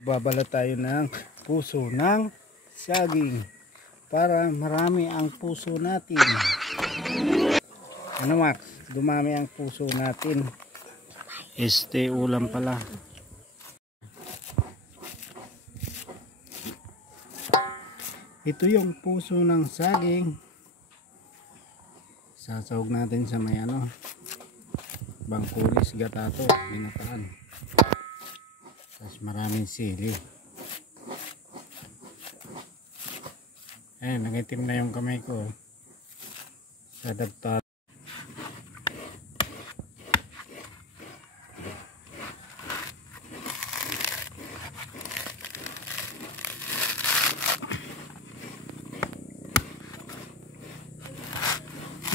Babala tayo ng puso ng saging para marami ang puso natin. Ano Max? Dumami ang puso natin. Ulam pala. Ito yung puso ng saging. Sasawag natin sa may bangkulis gatato, ginataan. Tapos maraming sili. Nangitim na yung kamay ko sa dagta.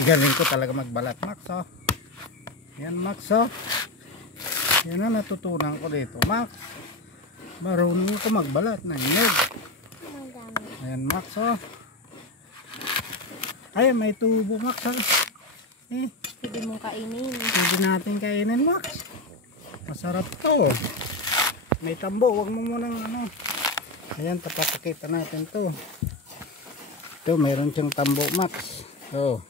Galing ko talaga magbalat, Max, oh. Yan, Max, oh. Yan ang natutunan ko dito, Max. Marunong ko magbalat ng nyug. Ayan, Max, oh. Ay, may tubo, Max, oh. Pwede mong kainin. Pwede natin kainin, Max. Masarap to. May tambo, wag mo munang Ayan, tapapakita natin to. Ito, mayroon siyang tambo, Max. So,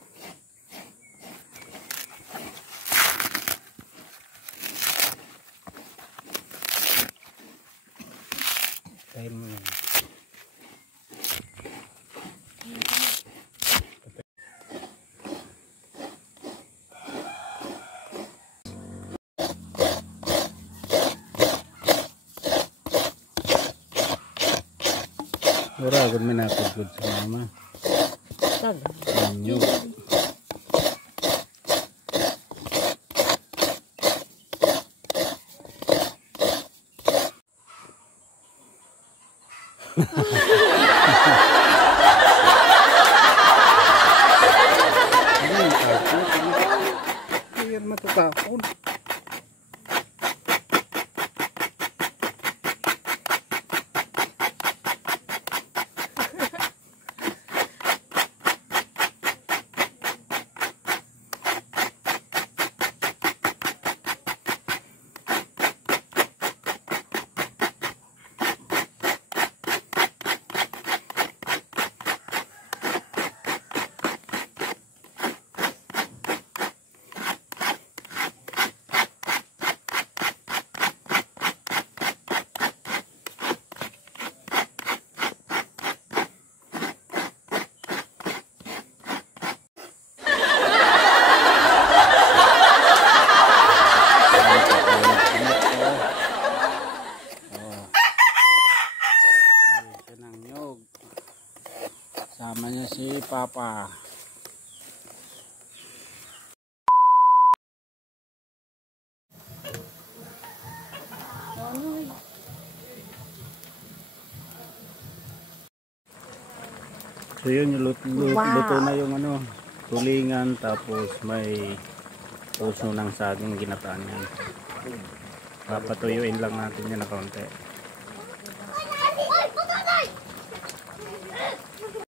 tayo mo yan. Agad may napagod sa mama. Tag. Anyo. Ayan, matutakon. Sama niya si Papa. So yun, luto na yung tulingan, tapos may puso ng saging ginataan yan. Papatuyuin lang natin yan na kaunti.